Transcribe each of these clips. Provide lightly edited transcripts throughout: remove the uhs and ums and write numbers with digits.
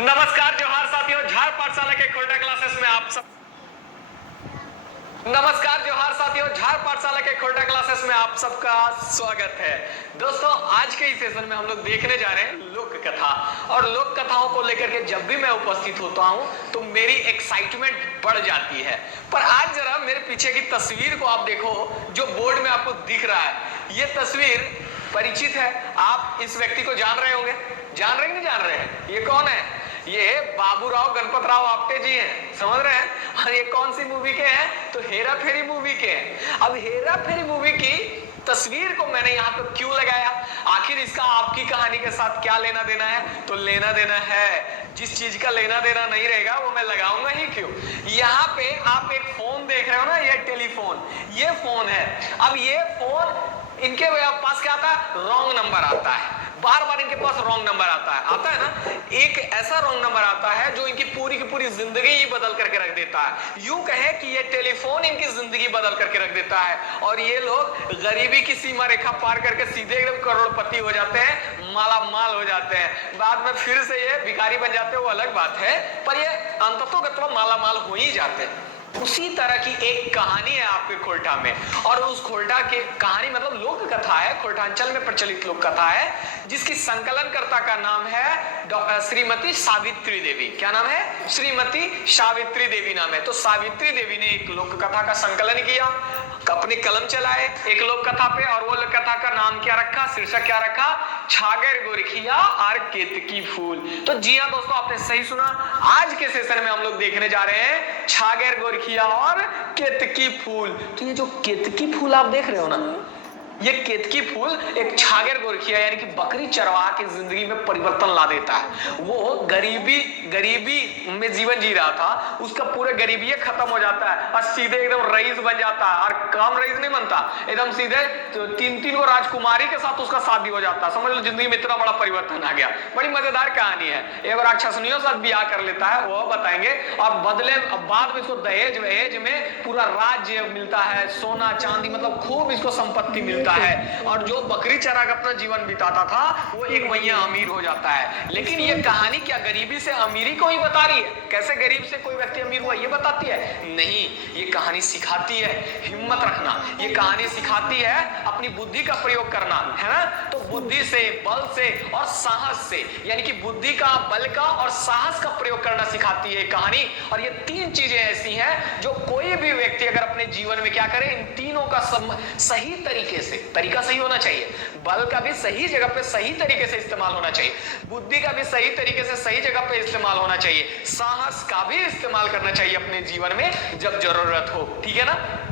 नमस्कार जोहार साथियों, झार पाठशाला के खोल्टा क्लासेस में आप सब नमस्कार जोहार साथियों, झार पाठशाला के खोल्टा क्लासेस में आप सबका स्वागत है। दोस्तों, आज के इस सेशन में हम लोग देखने जा रहे हैं लोक कथा। और लोक कथाओं को लेकर के जब भी मैं उपस्थित होता हूं तो मेरी एक्साइटमेंट बढ़ जाती है। पर आज जरा मेरे पीछे की तस्वीर को आप देखो, जो बोर्ड में आपको दिख रहा है। ये तस्वीर परिचित है, आप इस व्यक्ति को जान रहे होंगे। जान रहे नहीं जान रहे हैं? ये कौन है? ये बाबूराव गणपतराव आपटे जी हैं, समझ रहे हैं। और ये कौन सी मूवी के हैं? तो हेरा फेरी मूवी के हैं। अब हेरा फेरी मूवी की तस्वीर को मैंने यहाँ पे क्यों लगाया? आखिर इसका आपकी कहानी के साथ क्या लेना देना है? तो लेना देना है, जिस चीज का लेना देना नहीं रहेगा वो मैं लगाऊंगा ही क्यों। यहाँ पे आप एक फोन देख रहे हो ना, ये टेलीफोन, ये फोन है। अब ये फोन इनके पास क्या आता है? रॉन्ग नंबर आता है। बार बार इनके पास रॉन्ग नंबर आता है ना। एक ऐसा रॉन्ग नंबर आता है जो इनकी पूरी की पूरी जिंदगी ही बदल करके रख देता है। यूं कहे कि ये टेलीफोन इनकी जिंदगी बदल करके रख देता है। और ये लोग गरीबी की सीमा रेखा पार करके सीधे एकदम करोड़पति हो जाते हैं, माला माल हो जाते हैं। बाद में फिर से ये भिखारी बन जाते हैं, वो अलग बात है, पर ये अंततोगत्वा माला माल हो ही जाते हैं। उसी तरह की एक कहानी है आपके खोल्टा में। और उस खोल्टा के कहानी मतलब लोक कथा है, खोल्टांचल में प्रचलित लोक कथा है, जिसकी संकलनकर्ता का नाम है श्रीमती सावित्री देवी। क्या नाम है? श्रीमती सावित्री देवी नाम है। तो सावित्री देवी ने एक लोक कथा का संकलन किया, अपनी कलम चलाए एक लोक कथा पे। और वो लोक कथा का नाम क्या रखा? शीर्षक क्या रखा? छागर गोरखिया और केतकी फूल। तो जी हाँ दोस्तों, आपने सही सुना। आज के सेशन में हम लोग देखने जा रहे हैं छागर गोरखिया और केतकी फूल। तो ये जो केतकी फूल आप देख रहे हो ना, ये केतकी फूल एक छागर गोरखिया यानी कि बकरी चरवाह की जिंदगी में परिवर्तन ला देता है। वो गरीबी में जीवन जी रहा था, उसका पूरा गरीबी खत्म हो जाता है और सीधे एकदम रईस बन जाता है। और काम रईस नहीं बनता, एकदम सीधे तीन को राजकुमारी के साथ उसका शादी हो जाता है। समझ लो जिंदगी में इतना बड़ा परिवर्तन आ गया। बड़ी मजेदार कहानी है। एक राक्षसनियों के साथ ब्याह कर लेता है, वो बताएंगे। और बदले बाद में इसको दहेज वहेज में पूरा राज्य मिलता है, सोना चांदी, मतलब खूब इसको संपत्ति मिलता है। और जो बकरी चरा कर अपना जीवन बिताता था वो एक भैया अमीर हो जाता है। लेकिन ये कहानी क्या गरीबी से अमीरी को ही बता रही है? कैसे गरीब से कोई व्यक्ति अमीर हुआ ये बताती है? नहीं, ये कहानी सिखाती है हिम्मत रखना। ये कहानी सिखाती है अपनी बुद्धि का प्रयोग करना, है ना। तो बुद्धि से, बल से और साहस से, यानी कि बुद्धि का, बल का और साहस का प्रयोग करना सिखाती है कहानी। और ये तीन चीजें ऐसी हैं जो कोई भी व्यक्ति अगर अपने जीवन में क्या करे, इन तीनों का सही तरीके से, तरीका सही होना चाहिए, बल का भी सही जगह पे सही तरीके से इस्तेमाल होना चाहिए, बुद्धि का भी सही तरीके से सही जगह पे इस्तेमाल होना चाहिए, साहस का भी इस्तेमाल करना चाहिए अपने जीवन में जब जरूरत हो। ठीक है ना।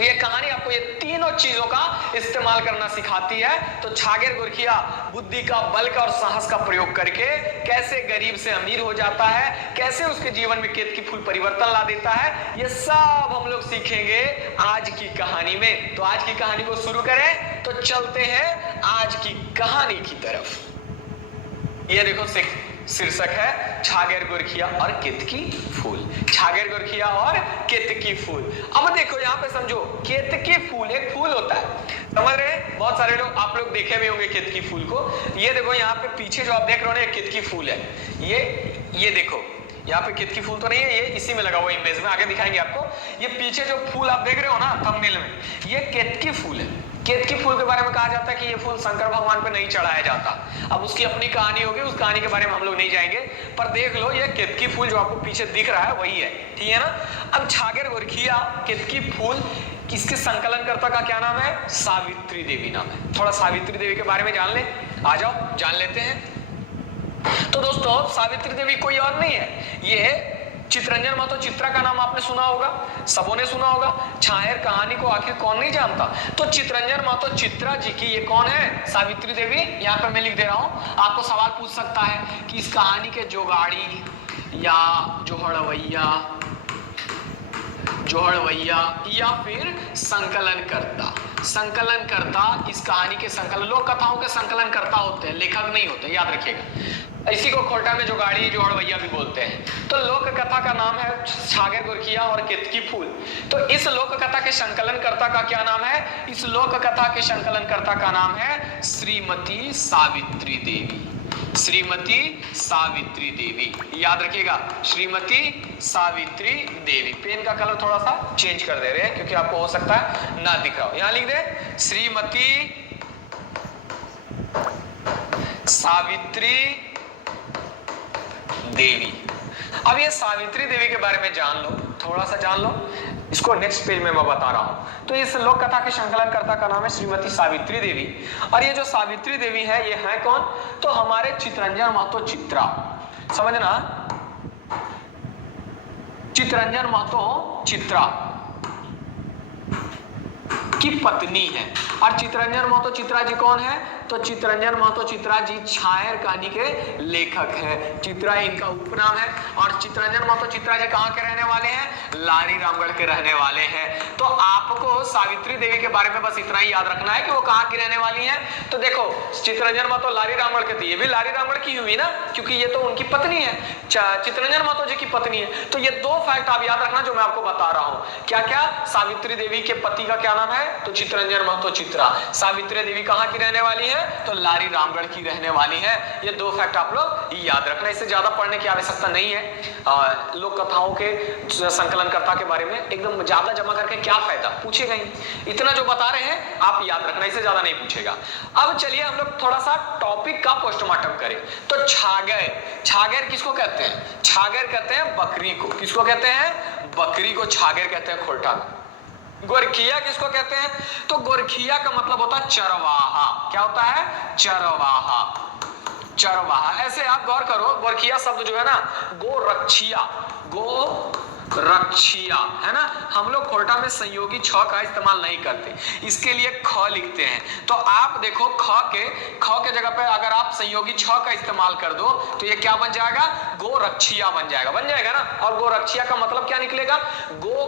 ये कहानी आपको ये तीनों चीजों का इस्तेमाल करना सिखाती है। तो छागर गोरखिया बुद्धि का, बल का और साहस का प्रयोग करके कैसे गरीब से अमीर हो जाता है, कैसे उसके जीवन में केतकी फूल परिवर्तन ला देता है, ये सब हम लोग सीखेंगे आज की कहानी में। तो आज की कहानी को शुरू करें, तो चलते हैं आज की कहानी की तरफ। ये देखो शीर्षक है छागर गोरखिया और केतकी फूल। छागर गोरखिया और केतकी फूल। अब देखो यहाँ पे समझो, केतकी फूल एक फूल होता है, समझ रहे हैं। बहुत सारे लोग, आप लोग देखे भी होंगे केतकी फूल को। ये देखो यहाँ पे पीछे जो आप देख रहे हो ना, केतकी फूल है। ये देखो यहाँ पे केतकी फूल तो नहीं है, ये इसी में लगा हुआ इमेज में, आगे दिखाएंगे आपको। ये पीछे जो फूल आप देख रहे हो ना थंबनेल में, ये केतकी फूल है। केतकी फूल के बारे में कहा जाता है कि ये फूल शंकर भगवान पे नहीं चढ़ाया जाता। अब उसकी अपनी कहानी होगी, उस कहानी के बारे में हम लोग नहीं जाएंगे। पर देख लो, ये केतकी फूल जो आपको पीछे दिख रहा है वही है, ठीक है ना। अब छागर गोरखिया केतकी फूल, किसके संकलनकर्ता का क्या नाम है? सावित्री देवी नाम है। थोड़ा सावित्री देवी के बारे में जान ले, आ जाओ जान लेते हैं। तो दोस्तों, सावित्री देवी कोई और नहीं है, ये चित्रंजन महतो चित्रा का नाम आपने सुना होगा, सबों ने सुना होगा। छायर कहानी को आखिर कौन नहीं जानता। तो चित्रंजन महतो चित्रा जी की ये कौन है? सावित्री देवी। यहाँ पर मैं लिख दे रहा हूँ, आपको सवाल पूछ सकता है कि इस कहानी के जोगाड़ी या जोहड़वैया या फिर संकलनकर्ता इस कहानी के लोक कथाओं के संकलनकर्ता होते हैं, लेखक नहीं होते, याद रखिएगा। इसी को खोल्टा में जोगाड़ी जोहड़वैया भी बोलते हैं। तो लोक कथा का नाम है छागर गोरखिया और केतकी फूल। तो इस लोक कथा के संकलनकर्ता का क्या नाम है? इस लोक कथा के संकलनकर्ता का नाम है श्रीमती सावित्री देवी। श्रीमती सावित्री देवी। याद रखिएगा, श्रीमती सावित्री देवी। पेन का कलर थोड़ा सा चेंज कर दे रहे हैं क्योंकि आपको हो सकता है ना दिख रहा हो। यहां लिख दे श्रीमती सावित्री देवी। अब ये सावित्री देवी के बारे में जान लो, थोड़ा सा जान लो, इसको नेक्स्ट पेज में मैं बता रहा हूं। तो इस लोक कथा के संकलनकर्ता का नाम है श्रीमती सावित्री देवी। और ये जो सावित्री देवी है ये है कौन? तो हमारे चितरंजन महतो चित्रा, समझना, चितरंजन महतो चित्रा की पत्नी है। और चितरंजन महतो चित्रा जी कौन है? तो चितरंजन महतो चित्रा जी छायर कहानी के लेखक हैं। चित्रा इनका उपनाम है। और चितरंजन महतो चित्रा जी कहाँ के रहने वाले हैं? लारी रामगढ़ के रहने वाले हैं। तो आपको सावित्री देवी के बारे में बस इतना ही याद रखना है कि वो कहाँ की रहने वाली हैं। तो देखो चितरंजन महतो लारी रामगढ़ के थे, ये भी लारी रामगढ़ की हुई ना, क्योंकि ये तो उनकी पत्नी है, चितरंजन महतो जी की पत्नी है। तो ये दो फैक्ट आप याद रखना जो मैं आपको बता रहा हूँ। क्या क्या? सावित्री देवी के पति का क्या नाम है? तो चितरंजन महतो चित्रा। सावित्री देवी कहाँ की रहने वाली है? तो लारी रामगढ़ की रहने वाली है। ये दो फैक्ट आप लोग याद रखना, इससे ज्यादा पढ़ने की आवश्यकता नहीं है। लोक कथाओं के संकलनकर्ता के बारे में एकदम ज्यादा जमा करके क्या फायदा, पूछेगा ही। इतना जो बता रहे हैं आप याद रखना, इससे ज्यादा नहीं पूछेगा। अब चलिए हम लोग थोड़ा सा टॉपिक का पोस्टमार्टम करें। तो छागर, छागर किसको कहते हैं? छागर कहते हैं बकरी को। किसको कहते हैं? बकरी को छागर कहते हैं खोरठा में। गोरखिया किसको कहते हैं? तो गोरखिया का मतलब होता है चरवाहा। क्या होता है? चरवाहा। चरवाहा। ऐसे आप गौर करो, गोरखिया शब्द जो है ना, गोरक्षिया, गोरक्षिया है ना। हम लोग खोरठा में संयोगी छ का इस्तेमाल नहीं करते, इसके लिए ख लिखते हैं। तो आप देखो ख के जगह पे अगर आप संयोगी छ का इस्तेमाल कर दो तो ये क्या बन जाएगा? गोरक्षिया बन जाएगा, बन जाएगा ना। और गोरक्षिया का मतलब क्या निकलेगा? गौ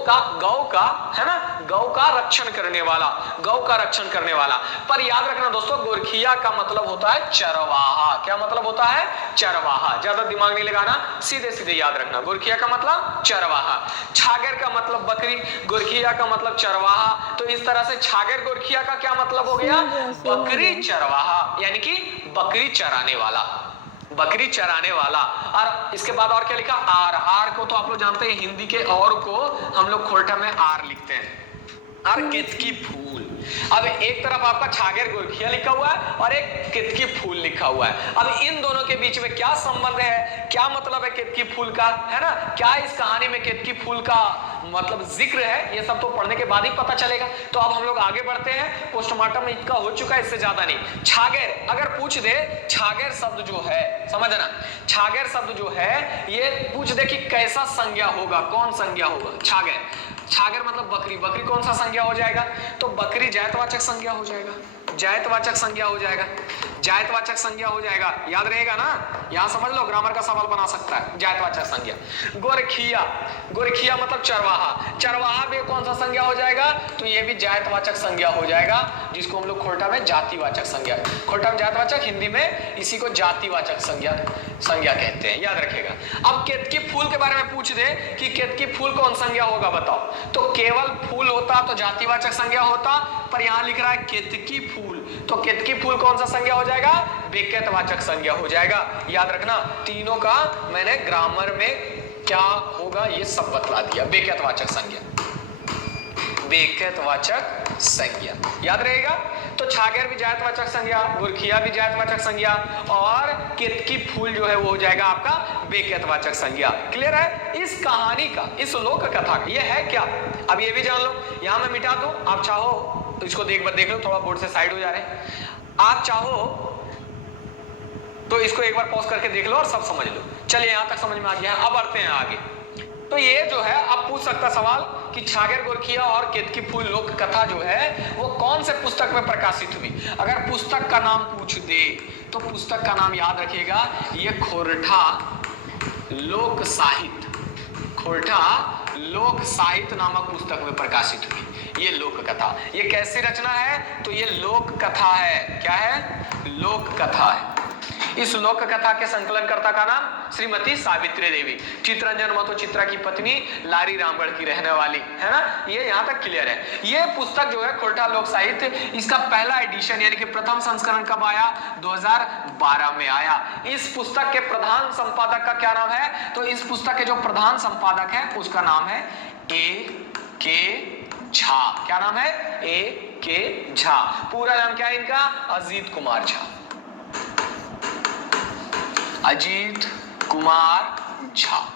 का है ना, गौ का रक्षण करने वाला, गौ का रक्षण करने वाला। पर याद रखना दोस्तों, गोरखिया का मतलब होता है चरवाहा। क्या मतलब होता है? चरवाहा। ज्यादा दिमाग नहीं लगाना, सीधे सीधे याद रखना। गोरखिया का मतलब चरवाहा, छागर का मतलब बकरी, गोरखिया का मतलब चरवाहा। तो इस तरह से छागर गोरखिया का क्या मतलब हो गया? बकरी चरवाहा, यानी कि बकरी चराने वाला, बकरी चराने वाला। और इसके बाद और क्या लिखा? आर। आर को तो आप लोग जानते हैं, हिंदी के और को हम लोग खोरठा में आर लिखते हैं। और केतकी फूल। अब एक तरफ आपका छागर गोरखिया लिखा हुआ है और एक केतकी फूल लिखा हुआ है। अब इन दोनों के बीच में क्या संबंध है, क्या मतलब है केतकी फूल का, है ना? क्या इस कहानी में केतकी फूल का मतलब जिक्र है, ये सब तो पढ़ने के बाद ही पता चलेगा। तो अब हम लोग आगे बढ़ते हैं। पोस्टमार्टम इनका हो चुका है, इससे ज्यादा नहीं। छागर अगर पूछ दे, छागर शब्द जो है, समझना, छागर शब्द जो है ये पूछ दे कि कैसा संज्ञा होगा, कौन संज्ञा होगा? छागर, छागर मतलब बकरी। बकरी कौन सा संज्ञा हो जाएगा? तो बकरी जायतवाचक संज्ञा हो जाएगा, जायतवाचक संज्ञा हो जाएगा, जायतवाचक संज्ञा हो जाएगा। याद रहेगा ना, यहां समझ लो, ग्रामर का सवाल बना सकता है। जायतवाचक संज्ञा। गोरखिया, गोरखिया मतलब चरवाहा। चरवाहा भी कौन सा संज्ञा हो जाएगा? तो ये भी जायतवाचक संज्ञा हो जाएगा, जिसको हम लोग खोरठा में जातिवाचक संज्ञा, खोरठा में जातिवाचक, हिंदी में इसी को जातिवाचक संज्ञा कहते हैं। याद रखेगा। अब केतकी फूल के बारे में पूछ दे कि केतकी फूल कौन संज्ञा होगा, बताओ। तो केवल फूल होता तो जातिवाचक संज्ञा होता, पर यहां लिख रहा है केतकी फूल, तो केतकी फूल कौन सा संज्ञा हो जाएगा? बेकेतवाचक संज्ञा हो जाएगा। याद रखना, तीनों का मैंने ग्रामर में क्या होगा ये सब बतला दिया। बेकेतवाचक संज्ञा, बेकेतवाचक संज्ञा, याद रहेगा। तो छागर भी जायतवाचक संज्ञा, गोरखिया भी जायतवाचक संज्ञा, और केतकी फूल जो है वो हो जाएगा आपका बेकेतवाचक संज्ञा। क्लियर है? इस कहानी का, इस लोक कथा का ये है क्या? अब ये भी जान लो। यहां मैं मिटा दूं, आप चाहो तो इसको देख लो, थोड़ा बोर्ड से साइड हो जा रहे हैं। आप चाहो तो इसको एक बार पॉज करके देख लो और सब समझ लो। चलिए यहां तक समझ में आ गया, अब बढ़ते हैं आगे। तो ये जो है अब पूछ सकता सवाल कि छागर गोरखिया और केतकी फूल लोक कथा जो है वो कौन से पुस्तक में प्रकाशित हुई। अगर पुस्तक का नाम पूछ दे तो पुस्तक का नाम याद रखिएगा, ये खोरठा लोक साहित्य, खोरठा लोक साहित्य नामक पुस्तक में प्रकाशित हुई ये लोक कथा। ये कैसी रचना है? तो ये लोक कथा है। क्या है? लोक कथा है। इस लोक कथा के संकलनकर्ता का नाम श्रीमती सावित्री देवी। चित्रंजन महतो चित्रा की पत्नी, लारी रामगढ़ की रहने वाली, है ना। ये यहाँ तक क्लियर है। ये पुस्तक जो है खोरठा लोक साहित्य, इसका पहला एडिशन यानी कि प्रथम संस्करण कब आया? 2012 में आया। इस पुस्तक के प्रधान संपादक का क्या नाम है? तो इस पुस्तक के जो प्रधान संपादक है उसका नाम है A.K. झा। क्या नाम है? A.K. झा। पूरा नाम क्या है इनका? अजीत कुमार झा। अजीत कुमार झा।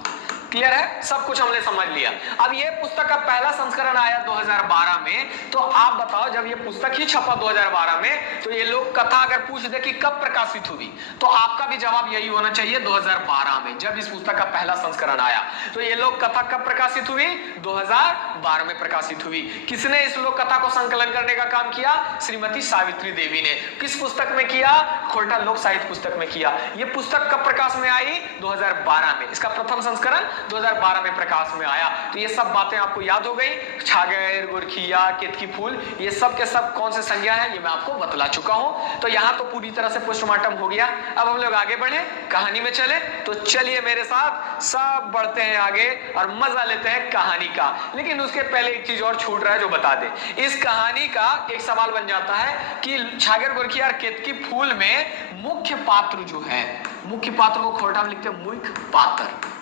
क्लियर है? सब कुछ हमने समझ लिया। अब ये पुस्तक का पहला संस्करण आया 2012 में। तो आप बताओ, जब ये पुस्तक ही छपा 2012 में, तो ये लोक कथा अगर पूछ दे कि कब प्रकाशित हुई, तो आपका भी जवाब यही होना चाहिए 2012 में, जब इस पुस्तक का पहला संस्करण आया। तो ये लोक कथा कब प्रकाशित हुई? 2012 में प्रकाशित हुई। किसने इस लोक कथा को संकलन करने का काम किया? श्रीमती सावित्री देवी ने। किस पुस्तक में किया? खोरठा लोक साहित्य पुस्तक में किया। ये पुस्तक कब प्रकाश में आई? 2012 में। इसका प्रथम संस्करण 2012 में प्रकाश में आया। तो ये सब बातें आपको याद हो गई। छागर, गोरखिया, केतकी फूल, ये सब के सब कौन से संज्ञा है ये मैं आपको बतला चुका हूं। तो यहां तो पूरी तरह से पोस्टमार्टम हो गया। अब हम लोग आगे बढ़े, कहानी में चले। तो चलिए मेरे साथ सब बढ़ते हैं आगे और मजा लेते हैं कहानी का। लेकिन उसके पहले एक चीज और छूट रहा है जो बता दे। इस कहानी का एक सवाल बन जाता है कि छागर, गोरखिया और केतकी फूल में मुख्य पात्र जो है, मुख्य पात्र को खोरठा में लिखते हैं मुख्य पात्र।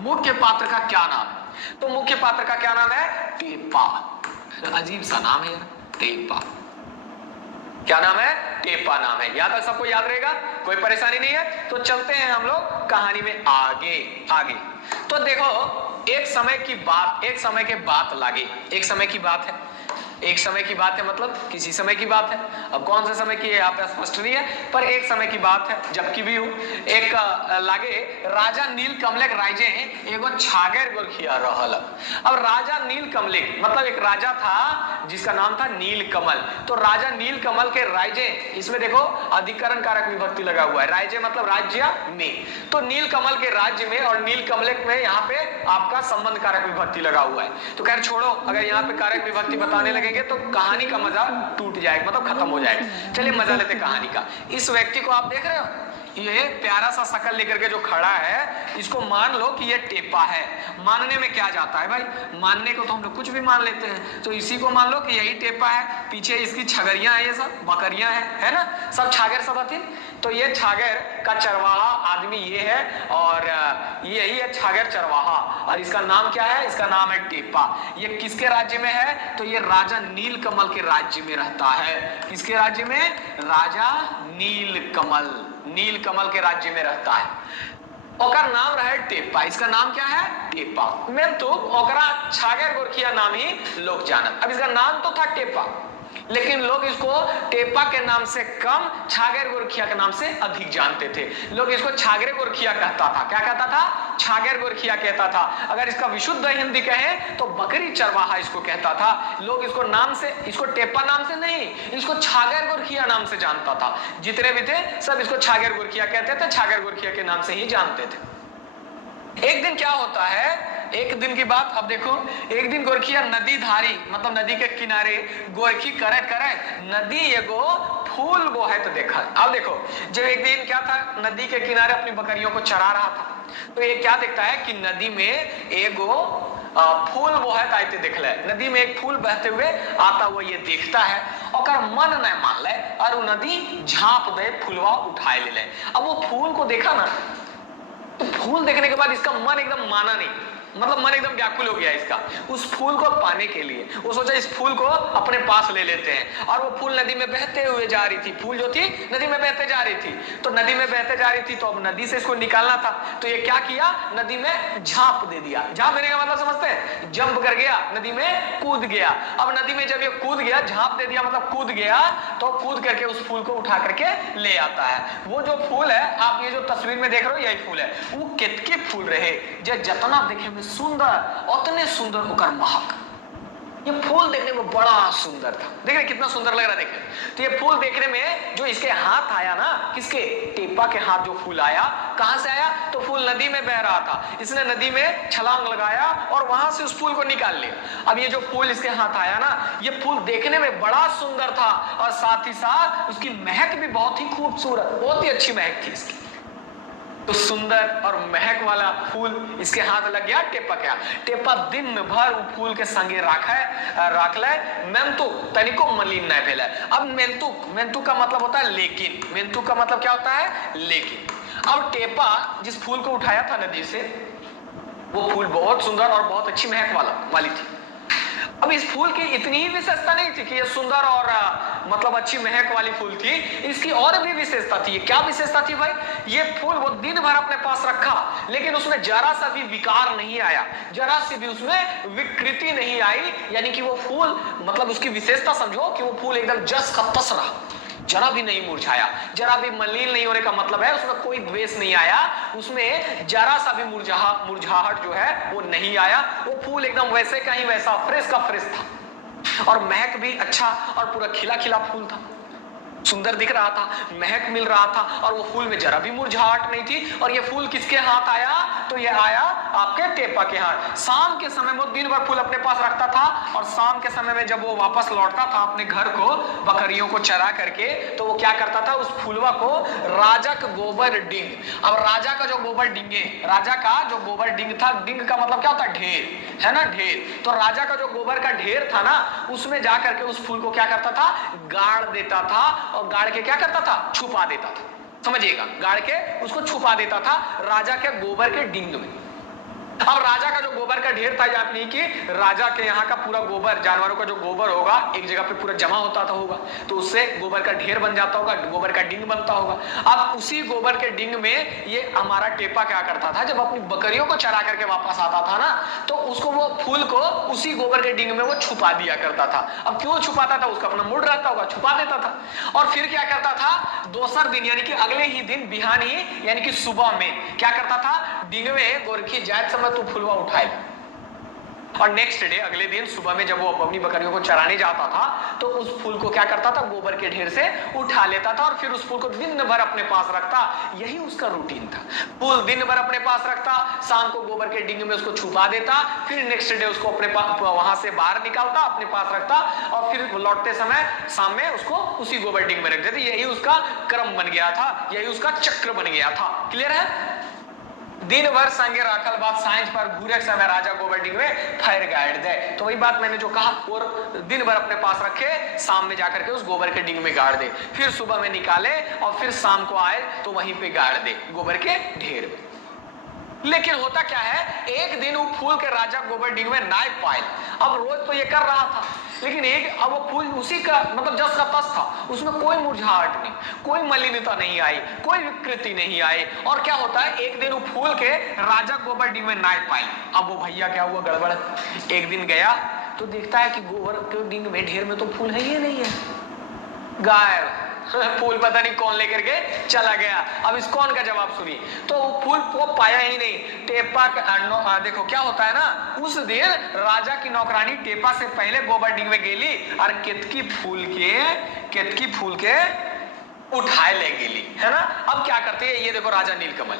मुख्य पात्र का क्या नाम है? तो मुख्य पात्र का क्या नाम है? टेपा। अजीब सा नाम है यार, टेपा। क्या नाम है? टेपा नाम है। याद तक सबको याद रहेगा, कोई परेशानी नहीं है। तो चलते हैं हम लोग कहानी में आगे आगे। तो देखो, एक समय की बात, एक समय के बात लागे। एक समय की बात है, एक समय की बात है मतलब किसी समय की बात है। अब कौन से समय की है यहाँ पे स्पष्ट नहीं है, पर एक समय की बात है, जबकि भी हो। एक लागे राजा नील कमलेक राजे एगो छागर गोरखिया रहल। अब राजा नील कमलेक मतलब एक राजा था जिसका नाम था नील कमल। तो राजा नील कमल के राजे, इसमें देखो अधिकरण कारक विभक्ति लगा हुआ है, राजे मतलब राज्य में। तो नील कमल के राज्य में और नील कमलेक में यहाँ पे आपका संबंध कारक विभक्ति लगा हुआ है। तो खैर छोड़ो, अगर यहाँ पे कारक विभक्ति बताने लगे तो कहानी का मजा टूट जाएगा, मतलब खत्म हो जाएगा। चलिए मजा लेते कहानी का। इस व्यक्ति को आप देख रहे हो, ये प्यारा सा शकल लेकर के जो खड़ा है, इसको मान लो कि ये टेपा है। मानने में क्या जाता है भाई? मानने को तो हम लोग कुछ भी मान लेते हैं। तो इसी को मान लो कि यही टेपा है। पीछे इसकी छगरियां हैं, ये सब बकरियां हैं, है ना, सब छागर सब थी। तो ये छागर का चरवाहा आदमी ये है और यही है छागर चरवाहा। और इसका नाम क्या है? इसका नाम है टेपा। ये किसके राज्य में है? तो ये राजा नील कमल के राज्य में रहता है। किसके राज्य में? राजा नील कमल, नील कमल के राज्य में रहता है। ओकर नाम रहे टेपा। इसका नाम क्या है? टेपा। मैं तो ओकरा छागर गोरखिया नाम ही लोग जानत। अब इसका नाम तो था टेपा, लेकिन लोग इसको टेपा के नाम से कम छागर गोरखिया के नाम से अधिक जानते थे। लोग इसको छागरे गोरखिया कहता था। क्या कहता था? छागर गोरखिया कहता था। अगर इसका विशुद्ध हिंदी कहें तो बकरी चरवाहा इसको कहता था। लोग इसको नाम से, इसको टेपा नाम से नहीं, इसको छागर गोरखिया नाम से जानता था। जितने भी थे सब इसको छागर गोरखिया कहते थे, छागर गोरखिया के नाम से ही जानते थे। एक दिन क्या होता है, एक दिन की बात। अब देखो, एक दिन गोरखिया नदी धारी मतलब नदी के किनारे गोरखी करे करे नदी एगो फूल बोहत देखा। अब देखो, जब एक दिन क्या था, नदी के किनारे अपनी बकरियों को चरा रहा था, तो ये क्या देखता है कि नदी में एगो फूल बोहत आते दिखले। नदी में एक फूल बहते हुए आता हुआ ये देखता है, और मन न मान ले और वो नदी झांप दे, फूलवा उठाए ले। अब वो फूल को देखा ना, तो फूल देखने के बाद इसका मन एकदम माना नहीं, मतलब मन एकदम व्याकुल हो गया इसका उस फूल को पाने के लिए। वो सोचा इस फूल को अपने पास ले लेते हैं। और वो फूल नदी में बहते हुए जा रही थी, फूल जो थी नदी में बहते जा रही थी। तो नदी में बहते जा रही थी, तो अब नदी से इसको निकालना था। तो ये क्या किया, नदी में झांप दे दिया। झांप देने का मतलब समझते हैं? जंप कर गया, नदी में कूद गया। अब नदी में जब ये कूद गया, झांप दे दिया मतलब कूद गया, तो कूद करके उस फूल को उठा करके ले आता है। वो जो फूल है, आप ये जो तस्वीर में देख रहे हो, यही फूल है। वो केतकी फूल रहे, जितना देखे में सुंदर, उतने सुंदर होकर महक। ये फूल देखने में बड़ा सुंदर था। देख रहे कितना सुंदर लग रहा है देखने। तो ये फूल देखने में जो इसके हाथ आया ना, किसके? टेपा के हाथ जो फूल आया, कहां से आया? तो फूल नदी में बह रहा था। इसने नदी में छलांग लगाया और वहां से उस फूल को निकाल लिया। अब ये जो फूल इसके हाथ आया ना, ये फूल देखने में बड़ा सुंदर था और साथ ही साथ उसकी महक भी बहुत ही खूबसूरत, बहुत ही अच्छी महक थी इसकी। तो सुंदर और महक वाला फूल इसके हाथ लग गया टेपा के हाथ। टेपा दिन भर वो फूल के संगे राखले मेंतु तनिको मलिन नहीं भेले। अब मेंतु का मतलब होता है लेकिन, मेंतु का मतलब क्या होता है लेकिन। अब टेपा जिस फूल को उठाया था नदी से, वो फूल बहुत सुंदर और बहुत अच्छी महक वाली थी। अब इस फूल की इतनी ही विशेषता नहीं थी कि ये सुंदर और मतलब अच्छी महक वाली फूल थी, इसकी और भी विशेषता थी। क्या विशेषता थी भाई? ये फूल वो दिन भर अपने पास रखा, लेकिन उसमें जरा सा भी विकार नहीं आया, जरा सी भी उसमें विकृति नहीं आई। यानी कि वो फूल, मतलब उसकी विशेषता समझो कि वो फूल एकदम जस का तस रहा, जरा भी नहीं मुरझाया, जरा भी मलिन नहीं होने का मतलब है उसमें कोई द्वेष नहीं आया, उसमें जरा सा भी मुरझाहट जो है वो नहीं आया। वो फूल एकदम वैसे का ही वैसा फ्रेश का फ्रेश था, और महक भी अच्छा और पूरा खिला खिला फूल था, सुंदर दिख रहा था, महक मिल रहा था, और वो फूल में जरा भी मुरझाहट नहीं थी। और ये फूल किसके हाथ आया? तो ये आया आपके टेपा के हाथ। शाम के समय वो दिन भर फूल अपने पास रखता था, और शाम के समय में जब वो वापस लौटता था अपने घर को बकरियों को चरा करके, तो वो क्या करता था? उस फूलवा को राजा का गोबर डिंग, अब राजा का जो गोबर डिंगे, राजा का जो गोबर डिंग था, डिंग का मतलब क्या होता है? ढेर, है ना, ढेर। तो राजा का जो गोबर का ढेर था ना, उसमें जाकर के उस फूल को क्या करता था? गाड़ देता था, और गाड़ के क्या करता था? छुपा देता था। समझिएगा, गाड़ के उसको छुपा देता था राजा के गोबर के डिंग में। अब राजा का जो गोबर का ढेर था, याद नहीं कि राजा के यहाँ का पूरा गोबर, जानवरों का जो गोबर होगा एक जगह पे पूरा जमा होता था होगा, तो उससे गोबर का ढेर बन जाता होगा, गोबर का डिंग बनता होगा। अब उसी गोबर के डिंग में ये हमारा टेपा क्या करता था? जब अपनी बकरियों को चरा करके वापस आता था ना, तो उसको वो फूल को उसी गोबर के डिंग में वो छुपा दिया करता था। अब क्यों छुपाता था? उसका अपना मूड रहता होगा, छुपा देता था। और फिर क्या करता था? दोसर दिन यानी कि अगले ही दिन बिहान ही यानी कि सुबह में क्या करता था? डिंग में गोरखी जात समय तो फुलवा उठाए, और नेक्स्ट डे अगले दिन सुबह में जब वो अपनी बकरियों को चराने जाता था, तो उस फूल को क्या करता था? गोबर के ढेर से उठा लेता था, और फिर उस फूल को दिन भर अपने पास रखता। यही उसका रूटीन था। फूल दिन भर अपने पास रखता, शाम को गोबर के डिंग में उसको छुपा देता, फिर नेक्स्ट डे उसको अपने पास वहां से बाहर निकालता, अपने पास रखता, और फिर लौटते समय शाम में उसको उसी गोबर डिंग में रख देते। यही उसका क्रम बन गया था, यही उसका चक्र बन गया था। क्लियर है? दिन भर संगे राखल बात सांझ पर घूरे समय राजा गोबर डिंग में फैर गाड़ दे। तो वही बात मैंने जो कहा, और दिन भर अपने पास रखे, शाम में जाकर के उस गोबर के डिंग में गाड़ दे, फिर सुबह में निकाले, और फिर शाम को आए तो वहीं पे गाड़ दे गोबर के ढेर में। लेकिन होता क्या है, एक दिन वो फूल के राजा गोबर डिंग में ना पाए। अब रोज तो ये कर रहा था, लेकिन एक अब वो फूल उसी का मतलब जस का तस था, उसमें कोई मुरझाहट नहीं, कोई मलिनता नहीं आई, कोई विकृति नहीं आई। और क्या होता है, एक दिन वो फूल के राजा गोबर डिंग में ना पाए। अब वो भैया क्या हुआ गड़बड़, एक दिन गया तो देखता है कि गोबर के डिंग में ढेर में तो फूल है ही नहीं है, गायब। फूल पता नहीं कौन लेकर के चला गया। अब इस कौन का जवाब सुनिए, तो फूल को पाया ही नहीं। टेपा देखो क्या होता है ना, उस दिन राजा की नौकरानी टेपा से पहले गोबर डिंग में गेली, और केतकी फूल के उठाए ले गेली, है ना। अब क्या करते हैं, ये देखो राजा नीलकमल।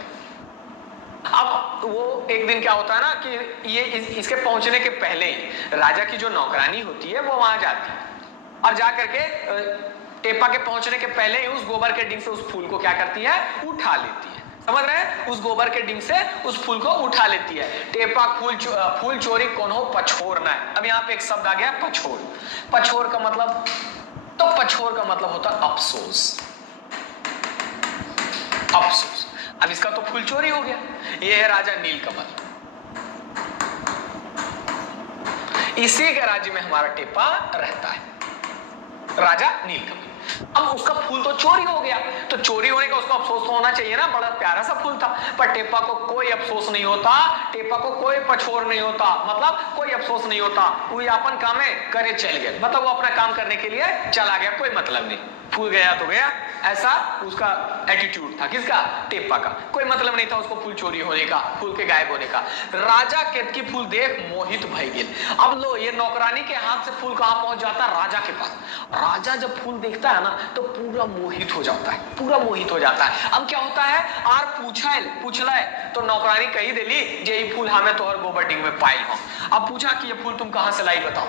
अब वो एक दिन क्या होता है ना कि ये इसके पहुंचने के पहले ही राजा की जो नौकरानी होती है वो वहां जाती है, और जाकर के टेपा के पहुंचने के पहले ही उस गोबर के डिंग से उस फूल को क्या करती है? उठा लेती है। समझ रहे हैं? उस गोबर के डिंग से उस फूल को उठा लेती है। टेपा फूल चोरी कौन हो? पछोरना है। अब यहाँ पे एक शब्द आ गया पछोर। पछोर का मतलब, तो पछोर का मतलब होता है अफसोस। अफसोस। अब इसका तो फूल चोरी हो गया। ये है राजा नीलकमल। इसी के राज्य में हमारा टेपा रहता है, राजा नीलकमल। अब उसका फूल तो चोरी हो गया, तो चोरी होने का उसको अफसोस तो होना चाहिए ना, बड़ा प्यारा सा फूल था। पर टेपा को कोई अफसोस नहीं होता, टेपा को कोई पछोर नहीं होता, मतलब कोई अफसोस नहीं होता। वो अपन काम में करे चल गया, मतलब वो अपना काम करने के लिए चला गया, कोई मतलब नहीं। फूल गया तो गया, ऐसा उसका एटीट्यूड था। किसका? टेपा का। कोई मतलब नहीं था उसको फूल चोरी होने का, फूल के गायब होने का। राजा केतकी फूल देख मोहित भय गेल। अब लो, ये नौकरानी के हाथ से फूल कहां पहुंच जाता है? राजा के पास। राजा जब फूल देखता है ना तो पूरा मोहित हो जाता है, पूरा मोहित हो जाता है। अब क्या होता है, आर पूछला तो नौकरानी कही देली जे ये फूल हमें तोहर गोबर डिंग में पाई हो। अब पूछा कि ये फूल तुम कहां से लाई बताओ।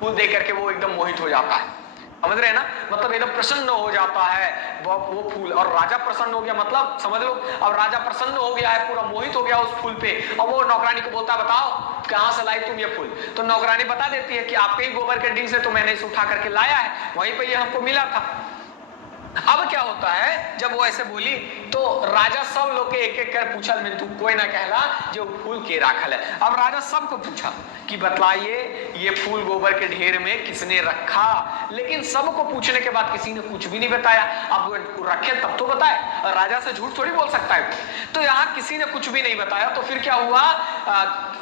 फूल देख करके वो एकदम मोहित हो जाता है। समझ रहे हैं ना, मतलब एकदम प्रसन्न हो जाता है वो फूल, और राजा प्रसन्न हो गया, मतलब समझ लो अब राजा प्रसन्न हो गया है, पूरा मोहित हो गया उस फूल पे। और वो नौकरानी को बोलता है बताओ कहां से लाई तुम ये फूल। तो नौकरानी बता देती है कि आपके ही गोबर के डील से तो मैंने इसे उठा करके लाया है, वहीं पे ये हमको मिला था। अब क्या होता है जब वो ऐसे बोली तो राजा सब लोग के एक एक कर पूछल में तू कोई ना कहला जो फूल के राखल है। अब राजा सबको पूछा कि बतलाइए ये फूल गोबर के ढेर में किसने रखा, लेकिन सबको पूछने के बाद किसी ने कुछ भी नहीं बताया। अब रखे तब तो बताए, राजा से झूठ थोड़ी बोल सकता है। तो यहाँ किसी ने कुछ भी नहीं बताया, तो फिर क्या हुआ,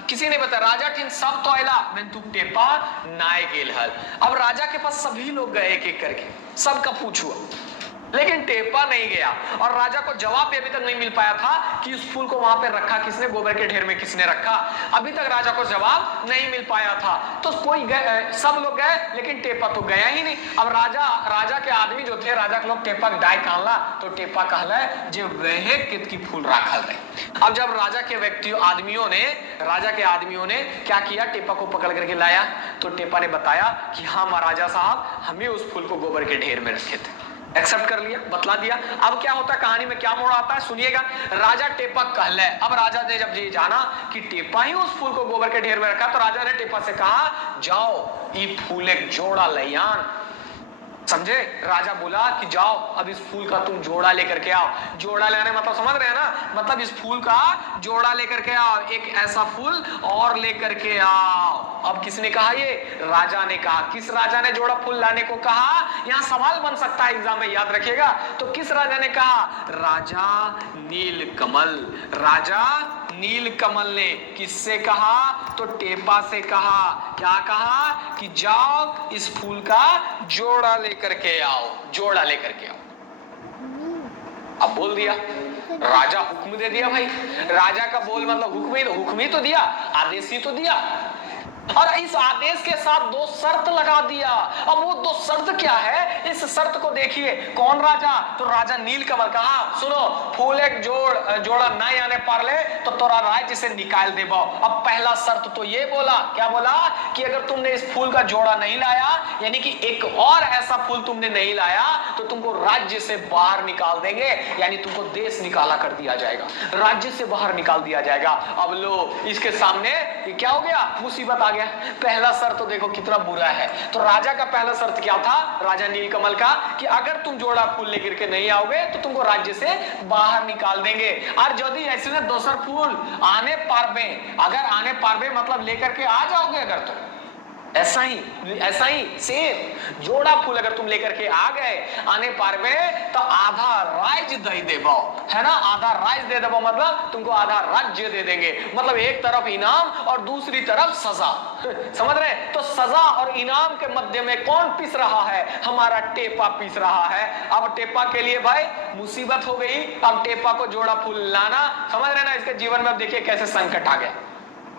किसी ने बताया राजा टीन सब तो आयला मैं तू टेपा नाय गेल हल। अब राजा के पास सभी लोग गए एक एक करके, सबका पूछ हुआ, लेकिन टेपा नहीं गया। और राजा को जवाब भी अभी तक नहीं मिल पाया था कि उस फूल को वहां पे रखा किसने, गोबर के ढेर में किसने रखा, अभी तक राजा को जवाब नहीं मिल पाया था। तो कोई गए, सब लोग गए, लेकिन टेपा तो गया ही नहीं। अब राजा के आदमी जो थे, राजा के लोग टेपा डाय कहला, तो टेपा कहला जे वह कित की फूल राखल रहे। अब जब राजा के राजा के आदमियों ने क्या किया, टेपा को पकड़ करके लाया, तो टेपा ने बताया कि हाँ महाराजा साहब हमें उस फूल को गोबर के ढेर में रखे थे। एक्सेप्ट कर लिया, बतला दिया। अब क्या होता है, कहानी में क्या मोड़ आता है सुनिएगा। राजा टेपा कहले, अब राजा ने जब ये जाना कि टेपा ही उस फूल को गोबर के ढेर में रखा, तो राजा ने टेपा से कहा जाओ ये फूल एक जोड़ा लैयान। समझे, राजा बोला कि जाओ अब इस फूल का तुम जोड़ा लेकर के आओ। जोड़ा लेने मतलब समझ रहे हैं ना, मतलब इस फूल का जोड़ा लेकर के आओ, एक ऐसा फूल और लेकर के आओ। अब किसने कहा, ये राजा ने कहा। किस राजा ने जोड़ा फूल लाने को कहा, यहां सवाल बन सकता है एग्जाम में, याद रखिएगा। तो किस राजा ने कहा, राजा नीलकमल। राजा नीलकमल ने किससे कहा, तो टेपा से कहा। क्या कहा कि जाओ इस फूल का जोड़ा लेकर के आओ, जोड़ा लेकर के आओ। अब बोल दिया, राजा हुक्म दे दिया भाई। राजा का बोल मतलब हुक्म ही तो दिया, आदेश ही तो दिया। और इस आदेश के साथ दो शर्त लगा दिया। अब वो दो शर्त क्या है, इस शर्त को देखिए। कौन राजा, तो राजा नीलकमल। कहा सुनो, फूल एक जोड़ा नहीं आने पारले तो तोरा राज्य से निकाल देबो। अब पहला शर्त तो ये बोला, क्या बोला कि अगर तुमने इस फूल का जोड़ा नहीं लाया, यानी कि एक और ऐसा फूल तुमने नहीं लाया, तो तुमको राज्य से बाहर निकाल देंगे, यानी तुमको देश निकाला कर दिया जाएगा, राज्य से बाहर निकाल दिया जाएगा। अब लो इसके सामने क्या हो गया, मुसीबत आ गया। पहला शर्त तो देखो कितना बुरा है। तो राजा का पहला शर्त क्या था, राजा नीलकमल का, कि अगर तुम जोड़ा फूल लेकर के नहीं आओगे तो तुमको राज्य से बाहर निकाल देंगे। और यदि ऐसे में दोसर फूल आने पारबे, अगर आने पारबे मतलब लेकर के आ जाओगे, अगर तो ऐसा ही सेम जोड़ा फूल अगर तुम लेकर के आ गए आने पारबे, तो आधा राज्य दे देबो, है ना, आधा राज्य दे देबो, मतलब तुमको आधा राज्य दे देंगे। मतलब एक तरफ इनाम और दूसरी तरफ सजा। समझ रहे, तो सजा और इनाम के मध्य में कौन पिस रहा है, हमारा टेपा पिस रहा है। अब टेपा के लिए भाई मुसीबत हो गई। अब टेपा को जोड़ा फूल लाना, समझ रहे ना, इसके जीवन में अब देखिए कैसे संकट आ गया।